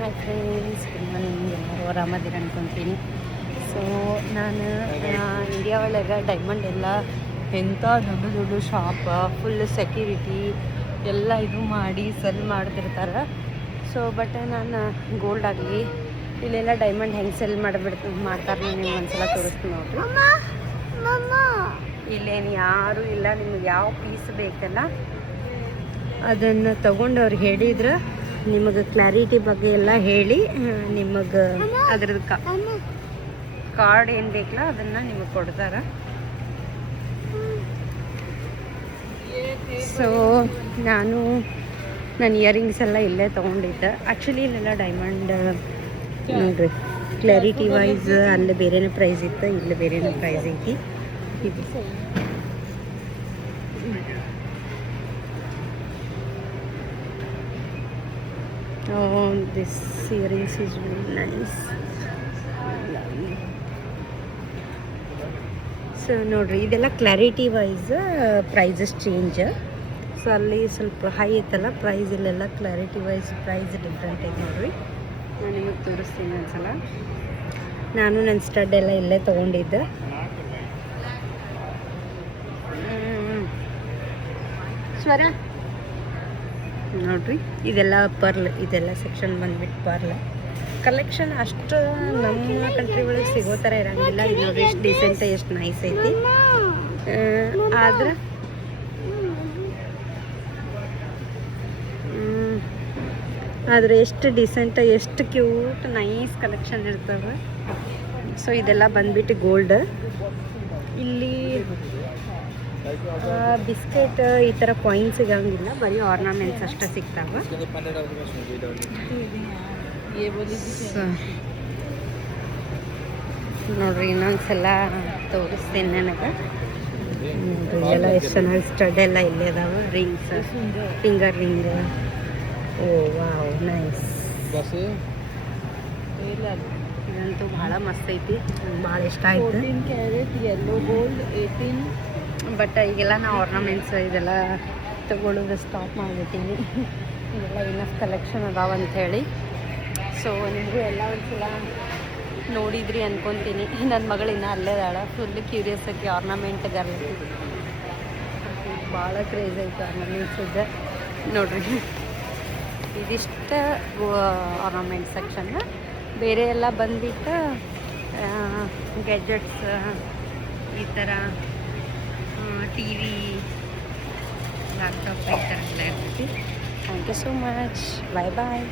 Hi friends, good morning. ಎಲ್ಲರೂ ಆರಾಮದಿರ ಅನ್ಕೊತೀನಿ. So ನಾನು ಇಂಡಿಯಾ ಒಳಗೆ ಡೈಮಂಡ್ ಎಲ್ಲ ಎಂಥ ದೊಡ್ಡ ದೊಡ್ಡ ಶಾಪ, ಫುಲ್ ಸೆಕ್ಯೂರಿಟಿ ಎಲ್ಲ ಇದು ಮಾಡಿ ಸೆಲ್ ಮಾಡ್ತಿರ್ತಾರೆ. ಸೊ ಬಟ್ ನಾನು ಗೋಲ್ಡ್ ಆಗಲಿ ಇಲ್ಲೆಲ್ಲ ಡೈಮಂಡ್ ಹೆಂಗೆ ಸೆಲ್ ಮಾಡ್ತಾರೆ ನಿಮ್ಗೆ ಒಂದ್ಸಲ ತೋರಿಸ್ತೀನಿ ನೋಡ್ರಿ. ಇಲ್ಲೇನು ಯಾರೂ ಇಲ್ಲ, ನಿಮ್ಗೆ ಯಾವ ಪೀಸ್ ಬೇಕಲ್ಲ ಅದನ್ನು ತಗೊಂಡು ಅವ್ರಿಗೆ ಹೇಳಿದ್ರೆ ನಿಮಗೆ ಕ್ಲಾರಿಟಿ ಬಗ್ಗೆ ಎಲ್ಲ ಹೇಳಿ ನಿಮಗೆ ಅದ್ರದ್ದು ಕಾರ್ಡ್ ಏನು ಬೇಕಲ್ಲ ಅದನ್ನು ನಿಮಗೆ ಕೊಡ್ತಾರೆ. ಸೊ ನನ್ನ ಇಯರಿಂಗ್ಸ್ ಎಲ್ಲ ಇಲ್ಲೇ ತೊಗೊಂಡಿದ್ದೆ. ಆ್ಯಕ್ಚುಲಿ ಇಲ್ಲೆಲ್ಲ ಡೈಮಂಡ್ ನೋಡ್ರಿ, ಕ್ಲಾರಿಟಿ ವೈಸ್ ಅಲ್ಲಿ ಬೇರೆನೇ ಪ್ರೈಸ್ ಇತ್ತು, ಇಲ್ಲಿ ಬೇರೆನೇ ಪ್ರೈಸ್ ಐತಿ. ಇದು this earrings is very nice. So ನೋಡ್ರಿ, ಇದೆಲ್ಲ clarity wise prices change. So ಅಲ್ಲಿ ಸ್ವಲ್ಪ ಹೈ ಇತ್ತಲ್ಲ ಪ್ರೈಸ್, ಇಲ್ಲೆಲ್ಲ ಕ್ಲಾರಿಟಿ ವೈಸ್ ಪ್ರೈಸ್ ಡಿಫ್ರೆಂಟ್ ಐತೆ ನೋಡ್ರಿ. ನಾನು ನಿಮಗೆ ತೋರಿಸ್ತೀನಿ ಒಂದ್ಸಲ. ನಾನು ನನ್ನ ಸ್ಟಡ್ ಎಲ್ಲ ಇಲ್ಲೇ ತೊಗೊಂಡಿದ್ದೆ. ಸ್ವರ ನೋಡ್ರಿ, ಇದೆಲ್ಲ ಪರ್ಲ್, ಇದೆಲ್ಲ ಸೆಕ್ಷನ್ ಬಂದ್ಬಿಟ್ಟು ಪರ್ಲ್ ಕಲೆಕ್ಷನ್. ಅಷ್ಟು ನಮ್ಮ ಕಂಟ್ರಿ ಒಳಗೆ ಸಿಗೋ ಥರ ಇರೋಂಗಿಲ್ಲ. ಇದು ನೋಡ್ರಿ ಎಷ್ಟು ಡಿಸೆಂಟ್, ಎಷ್ಟು ನೈಸ್ ಐತಿ. ಆದರೆ ಎಷ್ಟು ಡಿಸೆಂಟ್, ಎಷ್ಟು ಕ್ಯೂಟ್ ನೈಸ್ ಕಲೆಕ್ಷನ್ ಇರ್ತವೆ. ಸೊ ಇದೆಲ್ಲ ಬಂದ್ಬಿಟ್ಟು ಗೋಲ್ಡ್. ಇಲ್ಲಿ ಬಿಸ್ಕೆಟ್ ಈ ಥರ ಕಾಯಿನ್ ಸಿಗಂಗಿಲ್ಲ, ಬರೀ ಆರ್ನಮೆಂಟ್ಸ್ ಅಷ್ಟೇ ಸಿಗ್ತಾವೆ. ನೋಡ್ರಿ, ಇನ್ನೊಂದ್ಸಲ ತೋರಿಸ್ತೀನಿ ನನಗೆ. ಎಲ್ಲ ಎಷ್ಟು ಚೆನ್ನಾಗಿ ಸ್ಟಡ್ ಎಲ್ಲ ಇಲ್ಲೇ ಅದಾವೆ. Rings, finger ring. Oh wow, nice. ಇದಂತೂ ಭಾಳ ಮಸ್ತ್ ಐತಿ, ಭಾಳ ಇಷ್ಟ ಆಯ್ತು. 14 ಕ್ಯಾರೆಟ್ ಯೆಲ್ಲೋ ಗೋಲ್ಡ್ 18. ಬಟ್ ಈಗೆಲ್ಲ ನಾವು ಆರ್ನಮೆಂಟ್ಸ್ ಇದೆಲ್ಲ ತಗೊಳ್ಳೋದು ಸ್ಟಾಪ್ ಮಾಡಿಬಿಟ್ಟಿನಿ. ಇದೆಲ್ಲ ಇನ್ನಷ್ಟು ಕಲೆಕ್ಷನ್ ಅದಾವ ಅಂಥೇಳಿ. ಸೊ ನಿಮಗೂ ಎಲ್ಲ ಒಂದ್ಸಲ ನೋಡಿದ್ರಿ ಅನ್ಕೊತೀನಿ. ನನ್ನ ಮಗಳು ಇನ್ನೂ ಅಲ್ಲೇ ಅದಾಳ, ಫುಲ್ ಕ್ಯೂರಿಯಸ್ ಆಗಿ ಆರ್ನಮೆಂಟ್ ಗರ್ಲಿ. ಭಾಳ ಕ್ರೇಜ್ ಐತೆ ಆರ್ನಮೆಂಟ್ಸಿದ್ದು. ನೋಡ್ರಿ, ಇದಿಷ್ಟ ಆರ್ನಮೆಂಟ್ ಸೆಕ್ಷನ್. ಬೇರೆ ಎಲ್ಲ ಬಂದ್ಬಿಟ್ಟು ಗ್ಯಾಜೆಟ್ಸ್, ಈ ಥರ ಟಿ ವಿ, ಲ್ಯಾಪ್ಟಾಪ್ ಈ ಥರ ಎಲ್ಲ ಇರ್ತೈತಿ. Thank you so much. Bye bye.